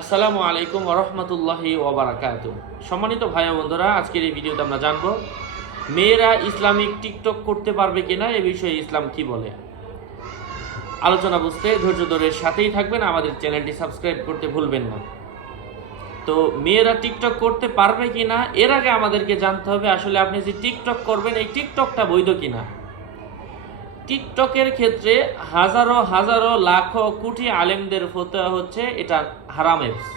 আসসালামু আলাইকুম ওরহমতুল্লাহি ওবরাকাত সম্মানিত ভাই বন্ধুরা, আজকের এই ভিডিওতে আমরা জানব, মেয়েরা ইসলামিক টিকটক করতে পারবে কিনা? এ বিষয়ে ইসলাম কি বলে? আলোচনা বুঝতে ধৈর্য ধরে সাথেই থাকবেন। আমাদের চ্যানেলটি সাবস্ক্রাইব করতে ভুলবেন না। তো মেয়েরা টিকটক করতে পারবে কিনা? এর আগে আমাদেরকে জানতে হবে, আসলে আপনি যে টিকটক করবেন, এই টিকটকটা বৈধ কিনা? টিকটকের ক্ষেত্রে হাজারো হাজারো, লাখো, কোটি আলেমদের ফতোয়া হচ্ছে এটা হারাম অ্যাপস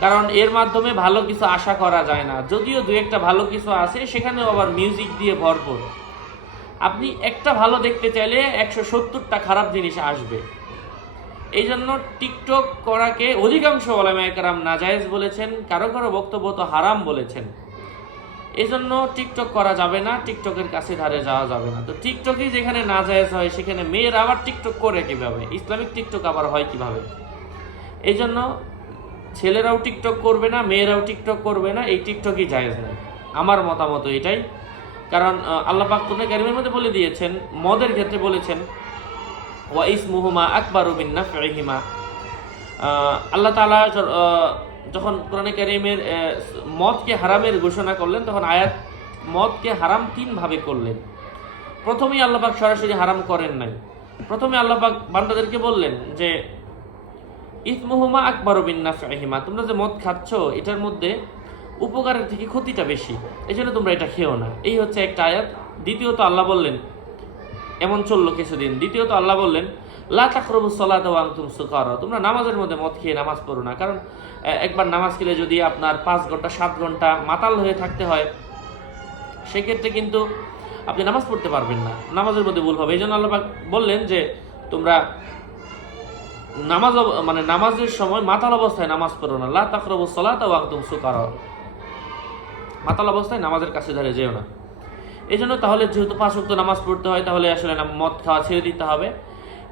কারণ এর মাধ্যমে ভালো কিছু আশা করা যায় না। যদিও দু একটা ভালো কিছু আছে, সেখানেও আবার মিউজিক দিয়ে ভরপুর। আপনি একটা ভালো দেখতে চাইলে একশো সত্তরটা খারাপ জিনিস আসবে। এই জন্য টিকটক করাকে অধিকাংশ ওলামায়করাম নাজায়েজ বলেছেন, কারও কারও বক্তব্য তো হারাম বলেছেন। এই জন্য টিকটক করা যাবে না টিকটকের কাছে ধারে যাওয়া যাবে না। তো টিকটকই যেখানে না জায়েজ হয় সেখানে মেয়েরা আবার টিকটক করে কীভাবে? ইসলামিক টিকটক আবার হয় কীভাবে? এই জন্য ছেলেরাও টিকটক করবে না মেয়েরাও টিকটক করবে না এই টিকটকই জায়েজ নেই আমার মতামত এটাই। কারণ আহ, আল্লাহ পাক কোরআনে কারিমের মধ্যে বলে দিয়েছেন মদের ক্ষেত্রে বলেছেন ওয়া ইসমুহুমা আকবারু নাফইহিমা আহ, আল্লাহ আহ, যখন কোরআনে কারিমের মদকে হারামের ঘোষণা করলেন, তখন আয়াত মদকে হারাম তিন ভাবে করলেন। প্রথমেই আল্লাহ পাক সরাসরি হারাম করেন নাই। প্রথমে আল্লাহ পাক বান্দাদেরকে বললেন যে, ইসমুহুমা আকবর বিন্নাফিমা তোমরা যে মদ খাচ্ছ, এটার মধ্যে উপকারের থেকে ক্ষতিটা বেশি। এই জন্য তোমরা এটা খেও না। এই হচ্ছে একটা আয়াত। দ্বিতীয়ত আল্লাহ বললেন এমন চলল কিছুদিন। দ্বিতীয়ত আল্লাহ বললেন, লা তাকরবু সলাত ওয়া আনতুম সুকারা। তোমরা নামাজের মধ্যে মদ খেয়ে নামাজ পড়ো না, কারণ একবার নামাজ খেলে যদি আপনার পাঁচ ঘণ্টা, সাত ঘণ্টা মাতাল হয়ে থাকতে হয়, সেক্ষেত্রে কিন্তু আপনি নামাজ পড়তে পারবেন না। নামাজের মধ্যে ভুল হবে। এই জন্য আল্লাহ বললেন যে, তোমরা নামাজ মানে নামাজের সময় মাতাল অবস্থায় নামাজ পড়ো না। লা তাকরবু সলাত ওয়া আনতুম সুকারা। মাতাল অবস্থায় নামাজের কাছে ধরে যেও না। এই জন্য তাহলে যেহেতু পাঁচ ওয়াক্ত নামাজ পড়তে হয়, তাহলে আসলে মদ খাওয়া ছেড়ে দিতে হবে।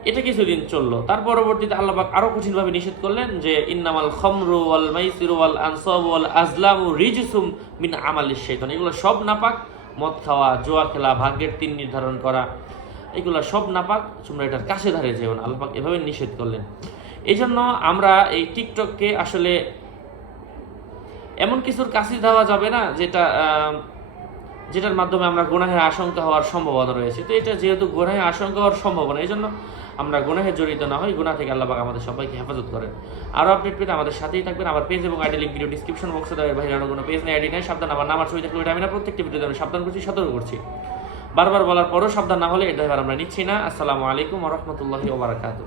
এটা কিছুদিন চলল। তার পরবর্তীতে আল্লাহ পাক আরও কঠিনভাবে নিষেধ করলেন যে, ইন্নামাল খমরু ওয়াল মাইসিরু ওয়াল আনসাব ওয়াল আজলামু রিজসুম মিন শাইতান। এগুলো সব নাপাক। মদ খাওয়া, জুয়া খেলা, ভাগ্যের তিন নির্ধারণ করা, এগুলো সব নাপাক। তোমরা এটার কাছে ধারে যেও না। আল্লাহ পাক এভাবে নিষেধ করলেন। এই জন্য আমরা এই টিকটককে আসলে এমন কিছুর কাছে দেওয়া যাবে না, যেটা যেটার মাধ্যমে আমরা গুনাহের আশঙ্কা হওয়ার সম্ভাবনা রয়েছে। তো এটা যেহেতু গুনাহের আশঙ্কা হওয়ার সম্ভাবনা, এই জন্য আমরা গুনাহে জড়িত না হই। গুনাহ থেকে আল্লাহ আমাদের সবাইকে হেফাজত করেন। আরও আপডেট পেতে আমাদের সাথেই থাকবেন। আমার পেজ এবং আইডি লিঙ্ক ভিডিও ডিসক্রিপশন বক্সে বাইরে আর কোনো পেজ নেই আইডি নেই, সাবধান। আমার নাম আর ছবি থাকলে ওইটা আমি না, প্রত্যেকটি ভিডিওতে আমি সাবধান করছি, সতর্ক করছি। বারবার বলার পরও সাবধান না হলে এটা আমরা নিচ্ছি না। আসসালামু আলাইকুম রহমতুল্লাহি ওবরাকাতুহ